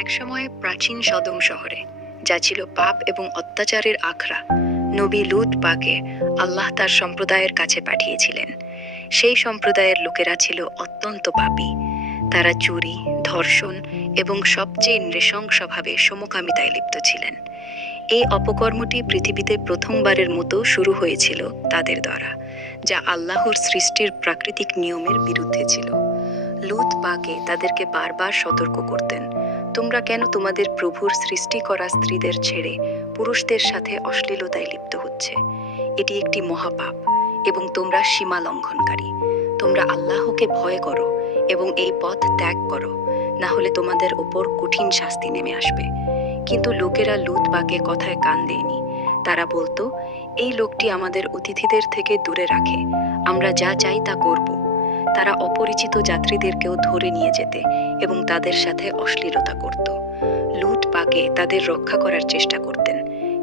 একসময় প্রাচীন সদম শহরে, যা ছিল পাপ এবং অত্যাচারের আখড়া, নবী লূত পাকে আল্লাহ তার সম্প্রদায়ের কাছে পাঠিয়েছিলেন। সেই সম্প্রদায়ের লোকেরা ছিল অত্যন্ত পাপী। তারা চুরি, ধর্ষণ এবং সবচেয়ে নৃশংসভাবে সমকামিতায় লিপ্ত ছিলেন। এই অপকর্মটি পৃথিবীতে প্রথমবারের মতো শুরু হয়েছিল তাদের দ্বারা, যা আল্লাহর সৃষ্টির প্রাকৃতিক নিয়মের বিরুদ্ধে ছিল। লূত পাকে তাদেরকে বারবার সতর্ক করতেন, তোমরা কেন তোমাদের প্রভুর সৃষ্টি করা স্ত্রীদের ছেড়ে পুরুষদের সাথে অশ্লীলতায় লিপ্ত হচ্ছে? এটি একটি মহাপাপ এবং তোমরা সীমা লঙ্ঘনকারী। তোমরা আল্লাহকে ভয় করো এবং এই পথ ত্যাগ করো, না হলে তোমাদের ওপর কঠিন শাস্তি নেমে আসবে। কিন্তু লোকেরা লূত পাকে কথায় কান দেয়নি। তারা বলতো, এই লোকটি আমাদের অতিথিদের থেকে দূরে রাখে, আমরা যা চাই তা করব। তারা অপরিচিত যাত্রীদেরকেও ধরে নিয়ে যেতে এবং তাদের সাথে অশ্লীলতা করত। লূত পাকে তাদের রক্ষা করার চেষ্টা করতেন,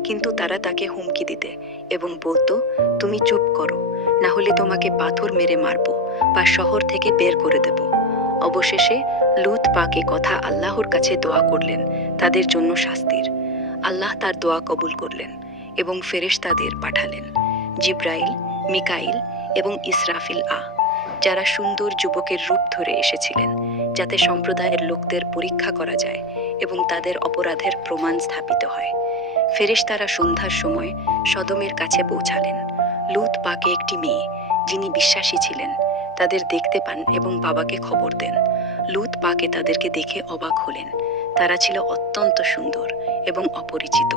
কিন্তু তারা তাকে হুমকি দিতে এবং বলতো, তুমি চুপ করো, না হলে তোমাকে পাথর মেরে মারব বা শহর থেকে বের করে দেব। অবশেষে লূত পাকে কথা আল্লাহর কাছে দোয়া করলেন তাদের জন্য শাস্তির। আল্লাহ তার দোয়া কবুল করলেন এবং ফেরেশতাদের পাঠালেন, জিব্রাইল, মিকাইল এবং ইসরাফিল যারা সুন্দর যুবকের রূপ ধরে এসেছিলেন, যাতে সম্প্রদায়ের লোকদের পরীক্ষা করা যায় এবং তাদের অপরাধের প্রমাণ স্থাপিত হয়। ফেরেশতারা সন্ধ্যার সময় সদমের কাছে পৌঁছালেন। লূত পাকে একটি মেয়ে, যিনি বিশ্বাসী ছিলেন, তাদের দেখতে পান এবং বাবাকে খবর দেন। লূত পাকে তাদেরকে দেখে অবাক হলেন। তারা ছিল অত্যন্ত সুন্দর এবং অপরিচিত।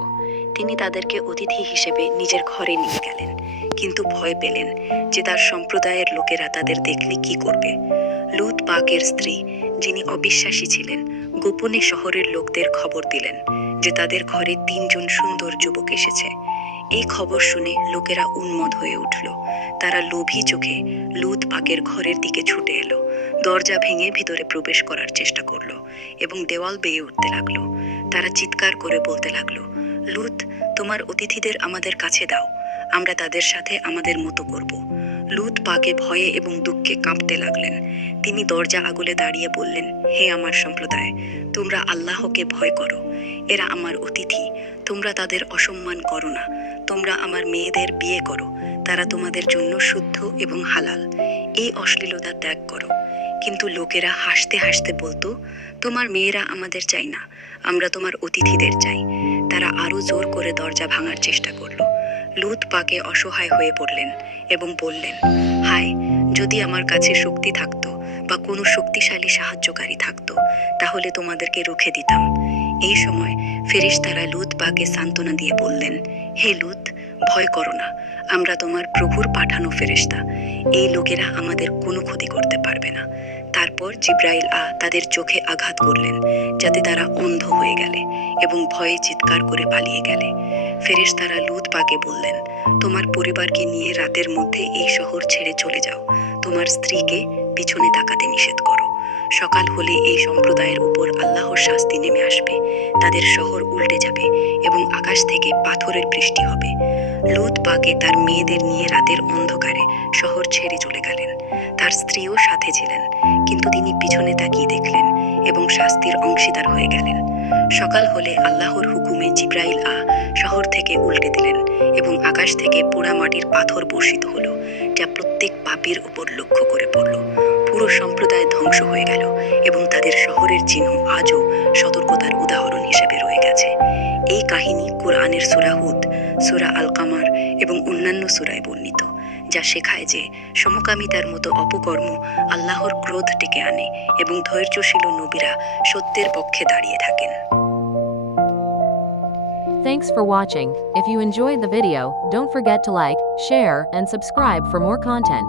তিনি তাদেরকে অতিথি হিসেবে নিজের ঘরে নিয়ে গেলেন, কিন্তু ভয় পেলেন যে তার সম্প্রদায়ের লোকেরা তাদের দেখলে কি করবে। লূত পাকের স্ত্রী, যিনি অবিশ্বাসী ছিলেন, গোপনে শহরের লোকদের খবর দিলেন যে তাদের ঘরে 3 জন সুন্দর যুবক এসেছে। এই খবর শুনে লোকেরা উন্মত্ত হয়ে উঠল। তারা লোভী চোখে লূত পাকের ঘরের দিকে ছুটে এলো, দরজা ভেঙে ভিতরে প্রবেশ করার চেষ্টা করলো এবং দেওয়াল বেয়ে উঠতে লাগলো। তারা চিৎকার করে বলতে লাগলো, লূত, তোমার অতিথিদের আমাদের কাছে দাও, আমরা তাদের সাথে আমাদের মতো করব। লূত পাকে ভয়ে এবং দুঃখে কাঁপতে লাগলেন। তিনি দরজা আগলে দাঁড়িয়ে বললেন, হে আমার সম্প্রদায়, তোমরা আল্লাহকে ভয় করো। এরা আমার অতিথি, তোমরা তাদের অসম্মান করো না। তোমরা আমার মেয়েদের বিয়ে করো, তারা তোমাদের জন্য শুদ্ধ এবং হালাল। এই অশ্লীলতা ত্যাগ করো। কিন্তু লোকেরা হাসতে হাসতে বলতো, তোমার মেয়েরা আমাদের চাই না, আমরা তোমার অতিথিদের চাই। তারা আরও জোর করে দরজা ভাঙার চেষ্টা করলো। লূত পাকে অসহায় হয়ে পড়লেন এবং বললেন, হায়, যদি আমার কাছে শক্তি থাকতো বা কোনো শক্তিশালী সাহায্যকারী থাকতো, তাহলে তোমাদেরকে রুখে দিতাম। এই সময় ফেরেশতারা লূত পাকে সান্ত্বনা দিয়ে বললেন, হে লূত, ভয় করো না, আমরা তোমার প্রভুর পাঠানো ফেরেশতা। এই লোকেরা আমাদের কোনো ক্ষতি করতে পারবে না। তারপর জিব্রাইল তাদের চোখে আঘাত করলেন, যাতে তারা অন্ধ হয়ে গেলে এবং ভয়ে চিৎকার করে পালিয়ে গেলে। ফেরেশতারা লূত পাকে বললেন, তোমার পরিবারকে নিয়ে রাতের মধ্যে এই শহর ছেড়ে চলে যাও। তোমার স্ত্রীকে পিছনে তাকাতে নিষেধ করো। সকাল হলে এই সম্প্রদায়ের উপর আল্লাহর শাস্তি নেমে আসবে। তাদের শহর উল্টে যাবে এবং আকাশ থেকে পাথরের বৃষ্টি হবে। লূত পাকে তার মেয়েদের নিয়ে রাতের অন্ধকারে শহর ছেড়ে চলে গেলেন। তার স্ত্রীও সাথে ছিলেন, কিন্তু তিনি পিছনে তাকিয়ে দেখলেন এবং শাস্তির অংশীদার হয়ে গেলেন। সকাল হলে আল্লাহর হুকুমে জিব্রাইল শহর থেকে উল্টে দিলেন এবং আকাশ থেকে পোড়া মাটির পাথর বর্ষিত হলো, যা প্রত্যেক পাপীর উপর লক্ষ্য করে পড়ল। পুরো সম্প্রদায় ধ্বংস হয়ে গেল এবং তাদের শহরের চিহ্ন আজও সতর্কতার উদাহরণ হিসেবে রয়ে গেছে। এই কাহিনী কোরআনের সূরা হুদ, সূরা আল কামার এবং অন্যান্য সূরায় বর্ণিত, যা শেখায় যে সমকামিতার মতো অপকর্ম আল্লাহর ক্রোধ ডেকে আনে এবং ধৈর্যশীল নবীরা সত্যের পক্ষে দাঁড়িয়ে থাকেন। Thanks for watching. If you enjoyed the video, don't forget to like, share, and subscribe for more content.